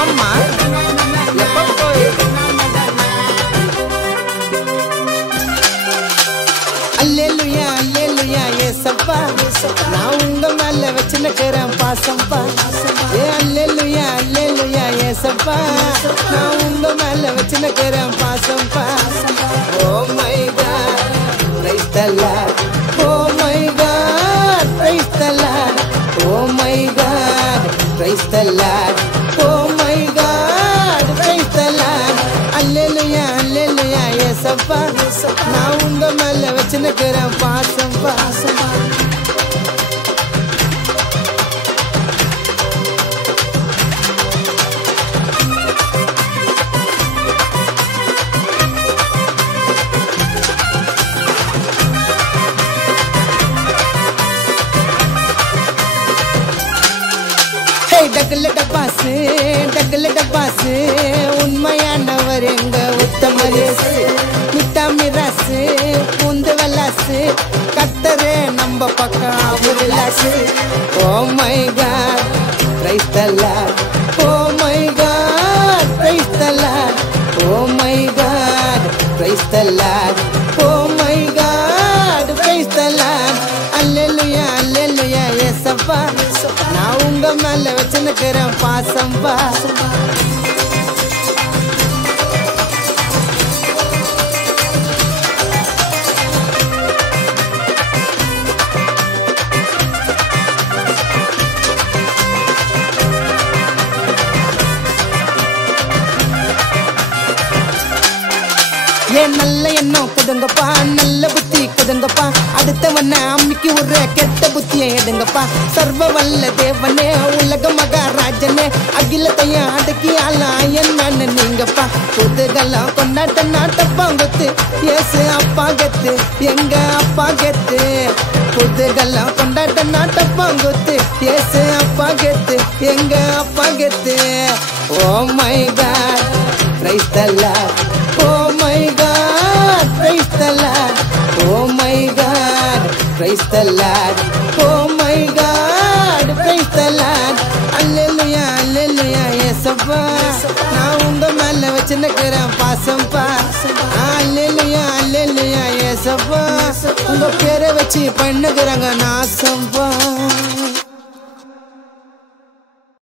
ஆமாம்மா எப்ப போய் அல்லேலூயா அல்லேலூயா ஏசப்பா நான் உங்க மேல வச்சுக்கிறேன் பாசம்பா ஏ அல்லேலூயா அல்லேலூயா ஏசப்பா நான் உங்க மேல வச்சுக்கிறேன் பாசம்பா oh my God praise the Lord oh my God praise the Lord oh my God praise the Lord oh my God praise the Lord hallelujah hallelujah ஏசப்பா நான் உங்க மேல வச்சுக்கிறேன் பாசம்பா டகல டப்பாசு உண்மையானவர் எங்க உத்தமரேசு மிட்டாமிராசு பூந்து வல்லாசு கத்தரே நம்ம பக்கம் அவரிலாசு oh my God praise the Lord oh my God praise the Lord oh my God praise the Lord oh my God praise the Lord hallelujah hallelujah ஏசப்பா நான் உங்க மேல வச்சுக்கிறேன் பாசம்பா ஏன் நல்ல எண்ணம் கொடுங்கப்பா நல்ல புத்தி கொடுங்கப்பா அடுத்தவன அம்மிக்கு ஒரு கெட்ட புத்தியை எடுங்கப்பா சர்வ வல்ல தேவனே உலக மகாராஜனே அகிலத்தையும் அடக்கி ஆளாயன் நான் நீங்கப்பா புதுகெல்லாம் கொண்டாட்ட நாட்டப்பாங்கத்து ஏசு அப்பா கத்து எங்க அப்பா கத்து புதுகெல்லாம் கொண்டாட்ட நாட்டப்பாங்கத்து ஏசு அப்பா கத்து எங்க அப்பா கத்து oh my God praise the lord oh my god praise the lord oh my god praise the lord oh my god praise the lord hallelujah hallelujah yesappa நான் உங்க மேல வச்சிருக்கிறேன் பாசம்பா hallelujah hallelujah yesappa உங்க பேரை வச்சு பண்ணுகிறாங்க நாசம்பா